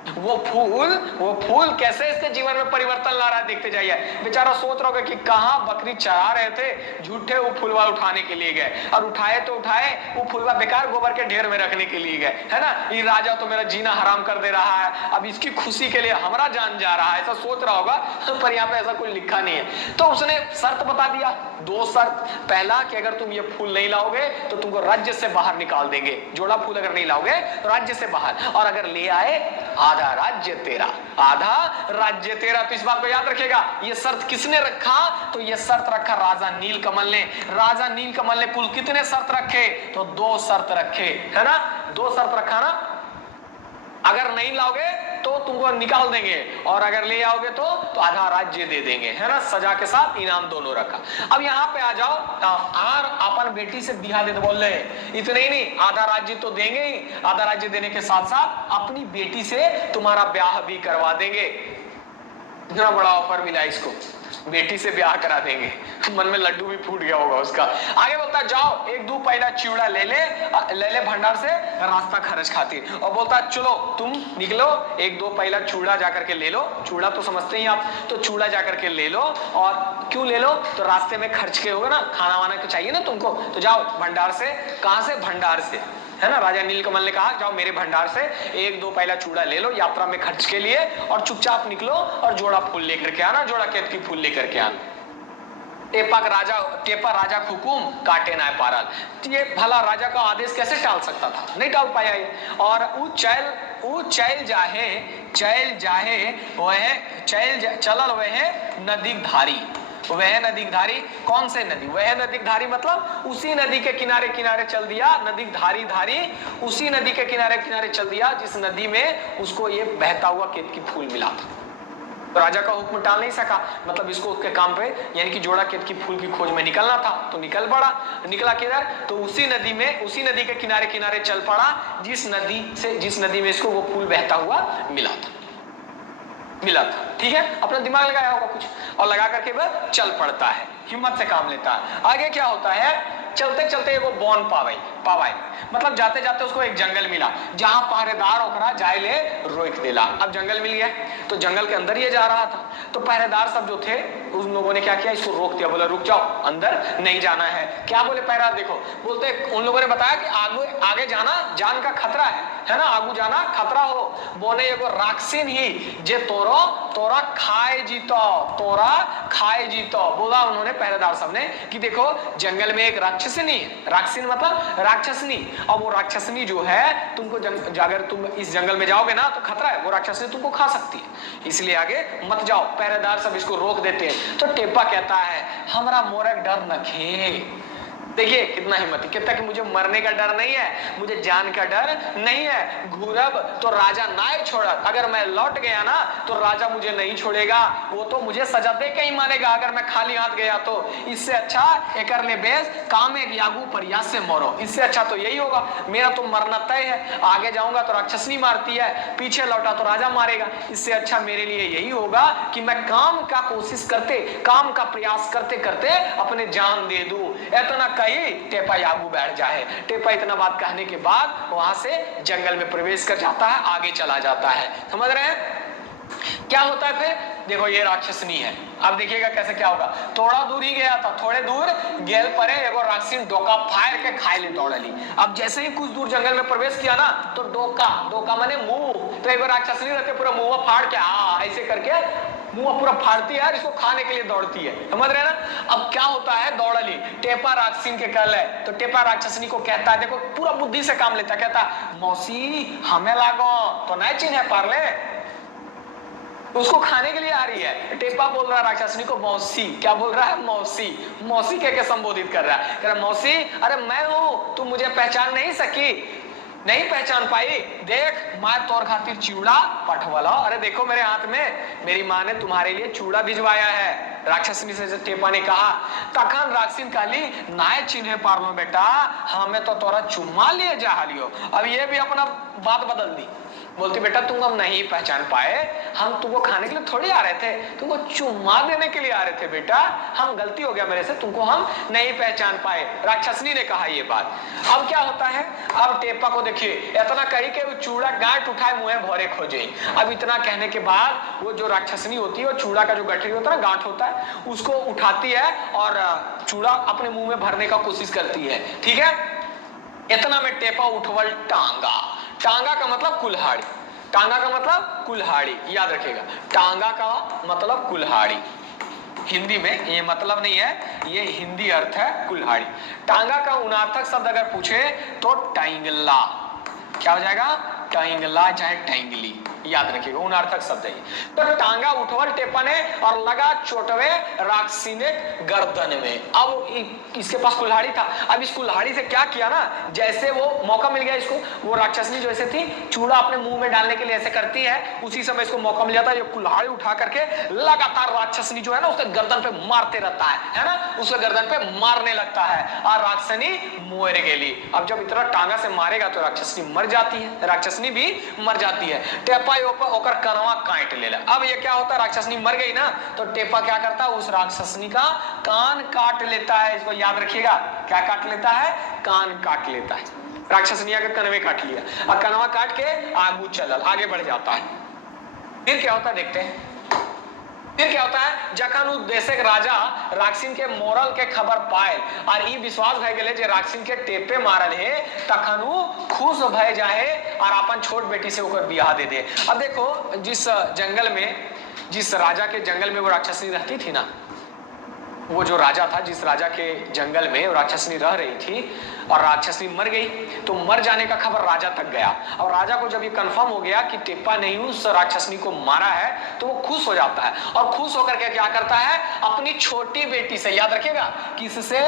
वो फूल कैसे इसके जीवन में परिवर्तन ला रहा है, देखते जाइए। बेचारा सोच रहा होगा कि कहां बकरी चरा रहे थे, झूठे वो फुलवा उठाने के लिए गए, और उठाए तो उठाए, वो फुलवा बेकार गोबर के ढेर में रखने के लिए गए, है ना। ये राजा तो मेरा जीना हराम कर दे रहा है, अब इसकी खुशी के लिए हमारा जान जा रहा है, ऐसा सोच रहा होगा, पर यहाँ पे ऐसा कुछ लिखा नहीं है। तो उसने शर्त बता दिया, दो शर्त। पहला कि अगर तुम ये फूल नहीं लाओगे तो तुमको राज्य से बाहर निकाल देंगे, जोड़ा फूल अगर नहीं लाओगे तो राज्य से बाहर, और अगर ले आए आधा राज्य तेरा, आधा राज्य तेरा। तो इस बात को याद रखिएगा। ये शर्त किसने रखा, तो ये शर्त रखा राजा नीलकमल ने। राजा नीलकमल ने कुल कितने शर्त रखे, तो दो शर्त रखे, है ना, दो शर्त रखा ना। अगर नहीं लाओगे तो तुमको निकाल देंगे, और अगर ले आओगे तो आधा राज्य दे देंगे, है ना, सजा के साथ इनाम दोनों रखा। अब यहाँ पे आ जाओ, आर अपन बेटी से बिहा दे बोल रहे, इतने ही नहीं, आधा राज्य तो देंगे ही, आधा राज्य देने के साथ साथ अपनी बेटी से तुम्हारा ब्याह भी करवा देंगे। इतना बड़ा ऑफर मिला इसको, बेटी से ब्याह करा देंगे। मन में लड्डू भी फूट गया होगा उसका। आगे बोलता है जाओ एक दो पहला चिवड़ा ले ले भंडार से रास्ता खर्च खातिर, और बोलता है चलो तुम निकलो, एक दो पहला चूड़ा जाकर के ले लो। चूड़ा तो समझते ही आप, तो चूड़ा जाकर के ले लो। और क्यों ले लो, तो रास्ते में खर्च के होगा ना, खाना वाना तो चाहिए ना तुमको, तो जाओ भंडार से। कहां से, भंडार से, है ना। राजा नीलकमल ने कहा जाओ मेरे भंडार से एक दो पहला चूड़ा ले लो यात्रा में खर्च के लिए, और चुपचाप निकलो और जोड़ा फूल लेकर के आना, जोड़ा केतकी फूल लेकर के आना। टेपा राजा हुकुम काटे ना पारल। ये भला राजा का आदेश कैसे टाल सकता था, नहीं टाल पाया ये। और ऊ चैल जाहे चलल वह नदीधारी। वह नदीधारी कौन से नदी, वह नदीधारी मतलब उसी नदी के किनारे किनारे चल दिया, नदीधारी उसी नदी के किनारे किनारे चल दिया जिस नदी में उसको ये बहता हुआ केतकी फूल मिला था। तो राजा का हुक्म टाल नहीं सका, मतलब इसको उसके काम पे यानी कि जोड़ा केतकी फूल की खोज में निकलना था, तो निकला किधर, तो उसी नदी के किनारे किनारे चल पड़ा जिस नदी में इसको वो फूल बहता हुआ मिला था। ठीक है, अपना दिमाग लगाया होगा कुछ और लगा करके वह चल पड़ता है, हिम्मत से काम लेता है। आगे क्या होता है, चलते चलते वो बॉन पावाई मतलब जाते जाते उसको एक जंगल मिला जहां पहरेदार ओकरा जाए ले रोक देला। अब जंगल मिल गया तो जंगल के अंदर ये जा रहा था, तो पहरेदार सब जो थे उन लोगों ने क्या किया, इसको रोक दिया, बोला रुक जाओ, अंदर नहीं जाना है। क्या बोले पहरेदार, देखो बोलते उन लोगों ने बताया कि आगे जाना जान का खतरा है ना, आगू जाना खतरा हो। बोने एगो राक्षसीन ही जे तोरा खाए जीतो बोला उन्होंने पहरेदार सब ने कि देखो जंगल में एक राक्षसनी, राक्षसीन मतलब राक्षसनी, और वो राक्षसनी जो है तुमको अगर तुम इस जंगल में जाओगे ना तो खतरा है, वो राक्षसनी तुमको खा सकती है, इसलिए आगे मत जाओ। पहरेदार सब इसको रोक देते हैं। तो टेपा कहता है हमरा मोरक डर न खे। देखिए कितना हिम्मत, कहता कि मुझे मरने का डर नहीं है, मुझे जान का डर नहीं है, घूरब तो राजा ना छोड़त, अगर मैं लौट गया ना तो राजा मुझे नहीं छोड़ेगा, वो तो मुझे सजा दे के ही मानेगा अगर मैं खाली हाथ गया तो। इससे अच्छा एकर ले बेस काम एक यागू प्रयास से मरो, इससे अच्छा तो यही होगा, मेरा तो मरना तय है, आगे जाऊंगा तो राक्षसनी मारती है, पीछे लौटा तो राजा मारेगा, इससे अच्छा मेरे लिए यही होगा कि मैं काम का प्रयास करते करते अपने जान दे दूं। इतना कही टेपा आगू बैठ जाए। टेपा इतना बात कहने के बाद वहां से जंगल में प्रवेश कर जाता है, आगे चला जाता है। समझ रहे हैं क्या होता है फिर, देखो ये राक्षसनी है। अब देखिएगा कैसे क्या होगा, थोड़ा दूर ही गया था, थोड़े दूर गेल परे एगो राक्षसी डोका फायर के खाए ले दौड़ली। अब जैसे ही कुछ दूर जंगल में प्रवेश किया ना तो डोका माने मुंह, तो एगो राक्षसनी रहते पूरा मुंह फाड़ के ऐसे करके मुंह पूरा फाड़ती है, इसको खाने के लिए दौड़ती है। समझ रहे ना। अब क्या होता है, दौड़ली टेपा राक्षसी के कल है, तो टेपा राक्षसनी को कहता है, देखो पूरा बुद्धि से काम लेता, कहता मौसी हमें लागो तो नहीं चिन्ह पारले, उसको खाने के लिए आ रही है। टेपा बोल रहा है राक्षसनी को मौसी, क्या बोल रहा है, मौसी कह के संबोधित कर रहा है, कह रहा मौसी अरे मैं हूं, तुम मुझे पहचान नहीं सकी, नहीं पहचान पाई, देख मैं तोर खातिर चूड़ा पठवाला, अरे देखो मेरे हाथ में मेरी माँ ने तुम्हारे लिए चूड़ा भिजवाया है। राक्षसनी से टेपा ने कहा, तखन राक्षसी काली नाय चिन्हे पारलो बेटा, हमें तो तोरा चुम्मा लिए जा लियो। अब ये भी अपना बात बदल दी, बोलती बेटा तुम हम नहीं पहचान पाए, हम तुमको खाने के लिए थोड़ी आ रहे थे, तुमको चुम्मा देने के लिए आ रहे थे बेटा, हम गलती हो गया मेरे से, तुमको हम नहीं पहचान पाए। राक्षसनी ने कहा ये बात। अब क्या होता है, अब टेपा को देखिए इतना कही के वो चूड़ा गांठ उठाए मुंह भरे खोजे। अब इतना कहने के बाद वो जो राक्षसनी होती है, वो चूड़ा का जो गठरी होता है ना, गांठ होता है, उसको उठाती है और चूड़ा अपने मुंह में भरने का कोशिश करती है। ठीक है, इतना में टेपा उठवल टांगा का मतलब कुल्हाड़ी, टांगा का मतलब कुल्हाड़ी, याद रखिएगा टांगा का मतलब कुल्हाड़ी, हिंदी में ये मतलब नहीं है, ये हिंदी अर्थ है कुल्हाड़ी। टांगा का उनार्थक शब्द अगर पूछे तो टाइंगला, क्या हो जाएगा, टाइंगला चाहे टाइंगली, याद रखिएगा उनार्थक शब्द है। तो टांगा उठवल टेपा ने और लगा चोटवे राक्षसी ने गर्दन में। अब इसके पास कुल्हाड़ी था, अब इस कुल्हाड़ी से क्या किया ना, जैसे वो मौका मिल गया इसको, वो राक्षसनी जैसे थी चूड़ा अपने मुंह में डालने के लिए ऐसे करती है, उसी समय इसको मौका मिल जाता है, ये कुल्हाड़ी उठा करके लगातार राक्षसनी जो है ना उसके गर्दन पे मारते रहता है ना, उसके गर्दन पे मारने लगता है और राक्षसनी मर गेली। अब जब इतना टांगा से मारेगा तो राक्षसनी मर जाती है, राक्षसनी भी मर जाती है। टेपा ओकर कनवा काट लेला। अब ये क्या होता है, राक्षसनी मर गई ना तो टेपा क्या करता है, उस राक्षसनी का कान काट लेता है। इसको याद रखिएगा, क्या काट लेता है, कान काट लेता है। राक्षसनिया के कनवे काट लिया और कनवा काट के आगू चलल, आगे बढ़ जाता है। फिर क्या होता है देखते हैं, फिर क्या होता है, जखन उ देशक राजा राक्षसी के मोरल के खबर पाए और ई विश्वास भय गेले जे राक्षसी के टेपे मारल है, तखन उ खुश भय जाए और अपन छोट बेटी से ओकर बियाह दे दे। अब देखो जिस जंगल में, जिस राजा के जंगल में वो राक्षसी रहती थी ना, वो जो राजा था, जिस राजा के जंगल में राक्षसनी रह रही थी और राक्षसनी मर गई, तो मर जाने का खबर राजा तक गया। और राजा को जब ये कंफर्म हो गया कि टेप्पा ने उस राक्षसनी को मारा है, तो वो खुश हो जाता है और खुश होकर के क्या करता है, अपनी छोटी बेटी से, याद रखिएगा किससे,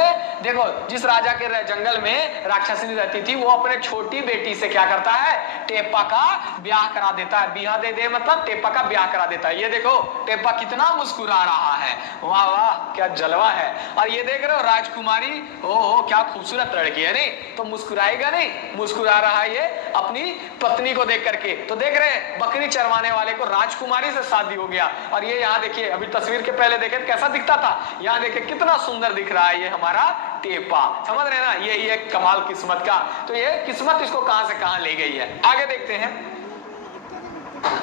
देखो जिस राजा के जंगल में राक्षसनी रहती थी, वो अपने छोटी बेटी से क्या करता है, टेप्पा का ब्याह करा देता है। ब्याह दे मतलब टेप्पा का ब्याह करा देता है। ये देखो टेप्पा कितना मुस्कुरा रहा है, वाह वाह क्या जलवा है। और ये देख रहे हो राजकुमारी, ओहो क्या खूबसूरत लड़की है, नहीं तो मुस्कुराएगा नहीं, मुस्कुरा रहा है ये अपनी पत्नी को देख करके। तो देख रहे हैं बकरी चरवाने वाले को राजकुमारी से शादी हो गया। और ये यहाँ देखिए, अभी तस्वीर के पहले देखे कैसा दिखता था, यहाँ देखिए कितना सुंदर दिख रहा है ये हमारा टेप्पा। समझ रहे हैं ना, ये एक कमाल किस्मत का। तो ये किस्मत इसको कहां से कहां ले गई है। आगे देखते हैं,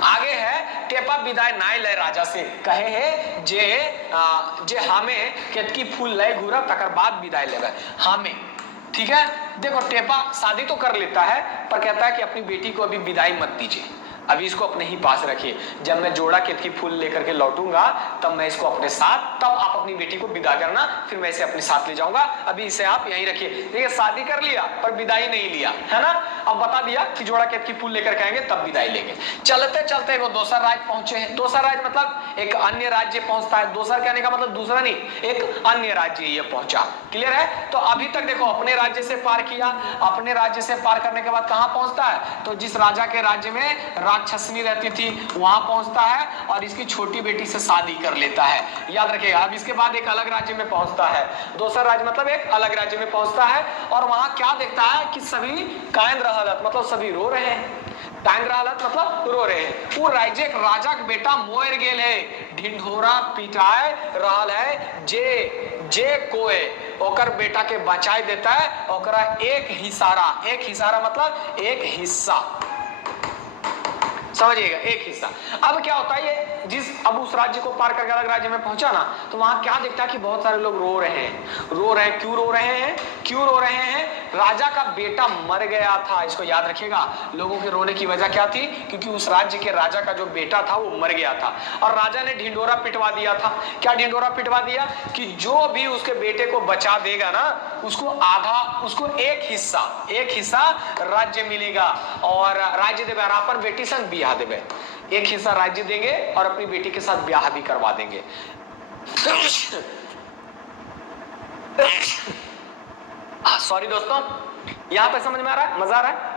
आगे है टेप्पा विदाई नाय लय राजा से, कहे है जे हमें केतकी फूल लय घूरा तकर बाद विदाई लेगा हमें। ठीक है, देखो टेप्पा शादी तो कर लेता है, पर कहता है कि अपनी बेटी को अभी विदाई मत दीजिए, अभी इसको अपने ही पास रखिए, जब मैं जोड़ा केतकी फूल लेकर के लौटूंगा तब मैं इसको अपने साथ, तब आप अपनी बेटी को विदा करना, फिर मैं इसे अपने साथ ले जाऊंगा, अभी इसे आप यहीं रखिए। देखिए शादी कर लिया पर विदाई नहीं लिया, है ना। अब बता दिया कि जोड़ा केतकी फूल लेकर के आएंगे तब विदाई लेंगे। चलते चलते वो दोसर राज्य पहुंचे हैं। दोसर राज्य मतलब एक अन्य राज्य पहुंचता है। दोसर कहने का मतलब दूसरा नहीं, एक अन्य राज्य ये पहुंचा। क्लियर है। तो अभी तक देखो अपने राज्य से पार किया, अपने राज्य से पार करने के बाद कहां पहुंचता है, तो जिस राजा के राज्य में राक्षसनी रहती थी वहां पहुंचता है और इसकी छोटी बेटी से शादी कर लेता है। याद रखिएगा। अब इसके बाद एक अलग राज्य में पहुंचता है, दोसर राज्य मतलब एक अलग राज्य में पहुंचता है, और वहां क्या देखता है कि सभी कायन रहलत मतलब सभी रो रहे हैं। टांग रहलत मतलब रो रहे हैं। वो राज्य राजा के बेटा मोर गेल है, ढिंढोरा पिटाए रहल है, जे कोए ओकर बेटा के बचाए देता है, ओकरा एक हिसारा मतलब एक हिस्सा, समझिएगा, एक हिस्सा। अब क्या होता है, ये अब उस राज्य को पार करके अलग राज्य में पहुंचा ना, तो वहां क्या दिखता है कि बहुत सारे लोग रो रहे हैं। क्यों रो रहे हैं? राजा का बेटा मर गया था। इसको याद रखिएगा, लोगों के रोने की वजह क्या थी, क्योंकि उस राज्य के राजा का जो बेटा था वो मर गया था, और राजा ने ढिंडोरा पिटवा दिया था। क्या ढिंडोरा पिटवा दिया कि जो भी उसके बेटे को बचा देगा ना, उसको एक हिस्सा राज्य मिलेगा, और राज्य देवे अपन बेटी संग ब्याह देवे, एक हिस्सा राज्य देंगे और अपनी बेटी के साथ ब्याह भी करवा देंगे। सॉरी दोस्तों, यहां पे समझ में आ रहा है, मजा आ रहा है।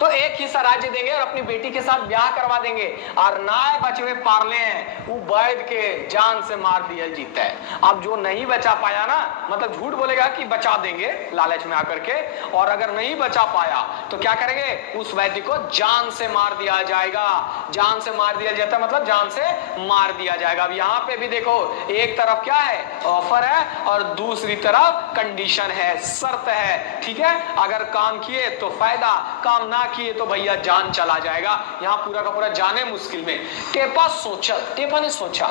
तो एक हिस्सा राज्य देंगे और अपनी बेटी के साथ ब्याह करवा देंगे, और नाय बचवे पारले हैं वो वैद के जान से मार दिया जीता है। अब जो नहीं बचा पाया ना, मतलब झूठ बोलेगा कि बचा देंगे लालच में आकर के, और अगर नहीं बचा पाया तो क्या करेंगे, उस वैद्य को जान से मार दिया जाएगा। जान से मार दिया जाता मतलब जान से मार दिया जाएगा। अब यहाँ पे भी देखो, एक तरफ क्या है, ऑफर है, और दूसरी तरफ कंडीशन है, शर्त है। ठीक है, अगर काम किए तो फायदा, काम ना किए तो भैया जान चला जाएगा। यहां पूरा का पूरा जाने मुश्किल में। टेप्पा ने सोचा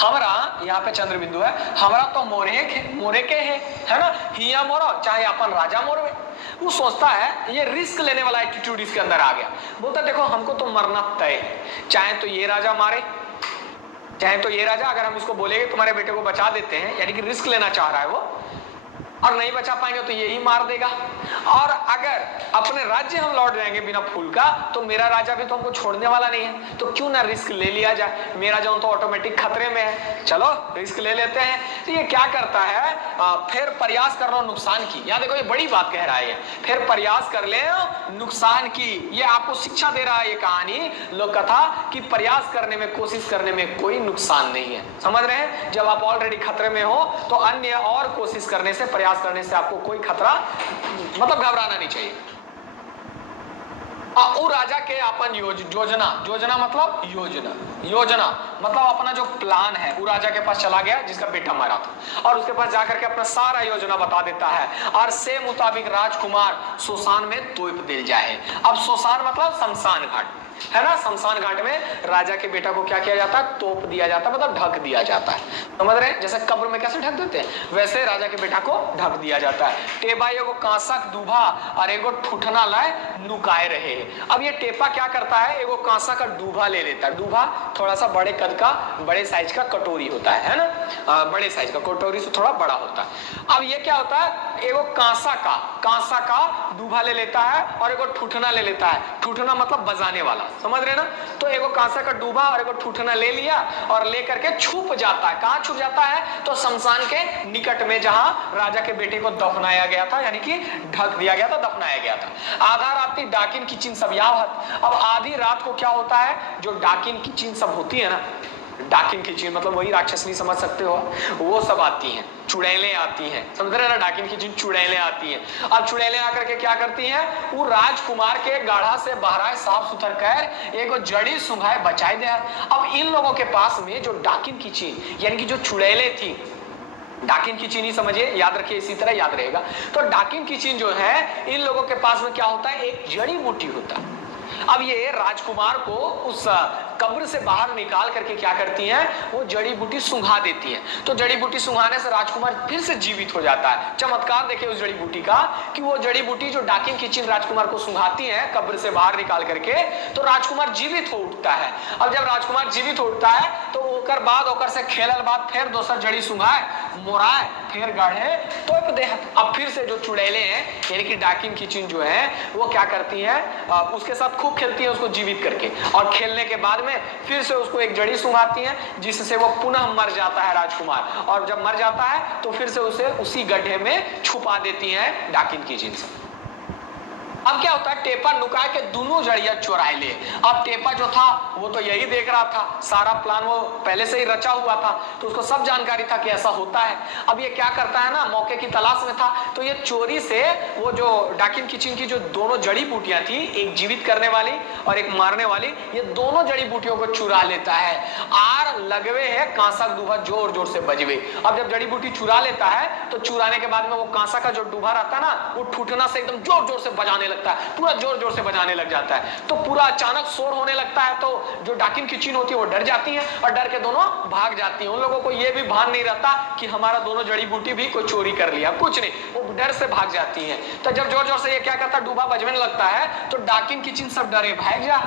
हमारा, यहाँ पे चंद्र बिंदु है, हमारा तो मोरे के है ना, हिया मोरो चाहे अपन राजा मोरवे। वो सोचता है, ये रिस्क लेने वाला एटीट्यूड इसके अंदर आ गया। बोलता देखो हमको तो मरना तय है, चाहे तो ये राजा मारे चाहे तो ये राजा, अगर हम इसको बोलेंगे तुम्हारे बेटे को बचा देते हैं, यानी कि रिस्क लेना चाह रहा है वो, और नहीं बचा पाएंगे तो यही मार देगा। और अगर अपने राज्य हम लौट जाएंगे बिना फूल का, तो मेरा राजा भी तो हमको छोड़ने वाला नहीं है, तो क्यों ना रिस्क ले लिया जाए। मेरा जो तो ऑटोमेटिक खतरे में है, चलो रिस्क ले लेते हैं। तो ये क्या करता है, फिर प्रयास कर लो नुकसान की। यहाँ देखो ये बड़ी बात कह रहा है, फिर प्रयास कर ले नुकसान की। ये आपको शिक्षा दे रहा है ये कहानी, लोक कथा, कि प्रयास करने में, कोशिश करने में कोई नुकसान नहीं है। समझ रहे हैं, जब आप ऑलरेडी खतरे में हो तो अन्य और कोशिश करने से, प्रयास करने से आपको कोई खतरा, मतलब घबराना नहीं चाहिए। राजा के अपन योजना मतलब योजना मतलब अपना जो प्लान है, वो राजा के पास चला गया जिसका बेटा मरा था, और उसके पास जाकर के अपना सारा योजना बता देता है, और से मुताबिक राजकुमार शोशान में तोप दिल जाए। अब शोशान मतलब शमशान घाट, है ना। शमशान घाट में राजा के बेटा को क्या किया जाता है, तोप दिया जाता है, मतलब ढक दिया जाता है। समझ रहे हैं, जैसे कब्र में कैसे ढक देते हैं, वैसे राजा के बेटा को ढक दिया जाता है। टेबा एगो कांसक दूभा और एगो ठुठना लाए नुकाए रहे। अब ये टेपा क्या करता है, एगो कांसा का दूभा ले लेता है। दूभा थोड़ा सा बड़े कद का बड़े साइज का कटोरी होता है ना, बड़े साइज का कटोरी से थोड़ा बड़ा होता है। अब ये क्या होता है, एगो कांसा का दूभा ले लेता है और एगो ठूठना ले लेता है। ठूठना मतलब बजाने वाला, समझ रहे ना। तो एगो कांसा का दूभा और एगो ठूठना ले लिया और लेकर के छुप जाता है। कहाँ छुप जाता है, तो शमशान के निकट में जहां राजा के बेटे को दफनाया गया था, यानी कि ढक दिया गया था, दफनाया गया था। आधा रात्रि डाकिन की चिन्ह सब यावत। अब आधी रात को क्या होता है, जो डाकिन की चिन्ह सब होती है ना, डाकिन की चिन्ह मतलब वही राक्षसनी समझ सकते हो, वो सब आती हैं, चुड़ैलें आती हैं, समझ रहे ना। डाकिन की चिन्ह चुड़ैलें आती हैं। अब चुड़ैलें आकर के क्या करती हैं, वो राजकुमार के गाढ़ा से बहराए साफ सुथर कर एगो जड़ी सुंघाए बचाए दे। अब इन लोगों के पास में जो डाकिन की चिन्ह यानी कि जो चुड़ैलें थी, डाकिन की चीनी समझिए, याद रखिए, इसी तरह याद रहेगा। तो डाकिन की चीन जो है, इन लोगों के पास में क्या होता है, एक जड़ी बूटी होता है। अब ये राजकुमार को उस कब्र से बाहर निकाल करके क्या करती हैं, वो जड़ी बूटी सुंघा देती हैं। तो जड़ी बूटी सुंघाने से राजकुमार फिर से जीवित हो जाता है। चमत्कार देखिए उस जड़ी बूटी का, कि वो जड़ी बूटी जो डाकिन की चिन्ह राजकुमार को सुंघाती है कब्र से बाहर निकाल करके, तो राजकुमार जीवित हो उठता है। अब जब राजकुमार जीवित हो उठता है तो ओकर बाद ओकर से खेलल बाद फिर दोसर जड़ी सुंघाए, मोराए, फिर गाढ़े तो दे। अब फिर से जो चुड़ैलें हैं यानी कि डाकिन की चिन्ह जो है, वो क्या करती है, उसके साथ खूब खेलती है उसको जीवित करके, और खेलने के बाद में फिर से उसको एक जड़ी सुंघाती है, जिससे वो पुनः मर जाता है राजकुमार। और जब मर जाता है तो फिर से उसे उसी गड्ढे में छुपा देती है डाकिन की चिन्ह से। अब क्या होता है, टेपा नुका के दोनों जड़ियां चुराए ले। अब टेपा जो था वो तो यही देख रहा था, सारा प्लान वो पहले से ही रचा हुआ था, तो उसको सब जानकारी था कि ऐसा होता है। अब ये क्या करता है ना, मौके की तलाश में था, तो ये चोरी से वो जो डाकिन की चिन्ह की जो दोनों जड़ी बूटियां थी, एक जीवित करने वाली और एक मारने वाली, ये दोनों जड़ी बूटियों को चुरा लेता है। आर लगवे है कांसा दूभा जोर जोर से बजवे। अब जब जड़ी बूटी चुरा लेता है तो चुराने के बाद में वो कांसा का जो दूभा रहता है ना, वो ठुठना से एकदम जोर जोर से बजाने लगता है, पूरा जोर जोर से बजाने लग जाता है। तो पूरा अचानक शोर होने लगता है, तो जो डाकिन की चिन्ह होती है वो डर जाती है और डर के दोनों भाग जाती हैं। उन लोगों को ये भी भान नहीं रहता कि हमारा दोनों जड़ी बूटी भी कोई चोरी कर लिया, कुछ नहीं, वो डर से भाग जाती हैं। तो जब जोर जोर से ये क्या करता है, डूबा बजने लगता है, तो डाकिन की चिन्ह सब डरे भाग जा,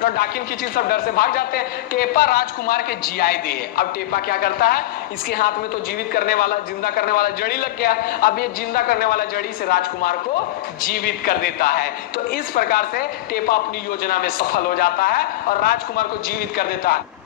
तो डाकिन की चिन्ह सब डर से भाग जाते हैं। टेपा राजकुमार के जियाए दे। अब टेपा क्या करता है, इसके हाथ में तो जीवित करने वाला, जिंदा करने वाला जड़ी लग गया। अब ये जिंदा करने वाला जड़ी से राजकुमार को जीवित कर देता है। तो इस प्रकार से टेपा अपनी योजना में सफल हो जाता है और राजकुमार को जीवित कर देता है।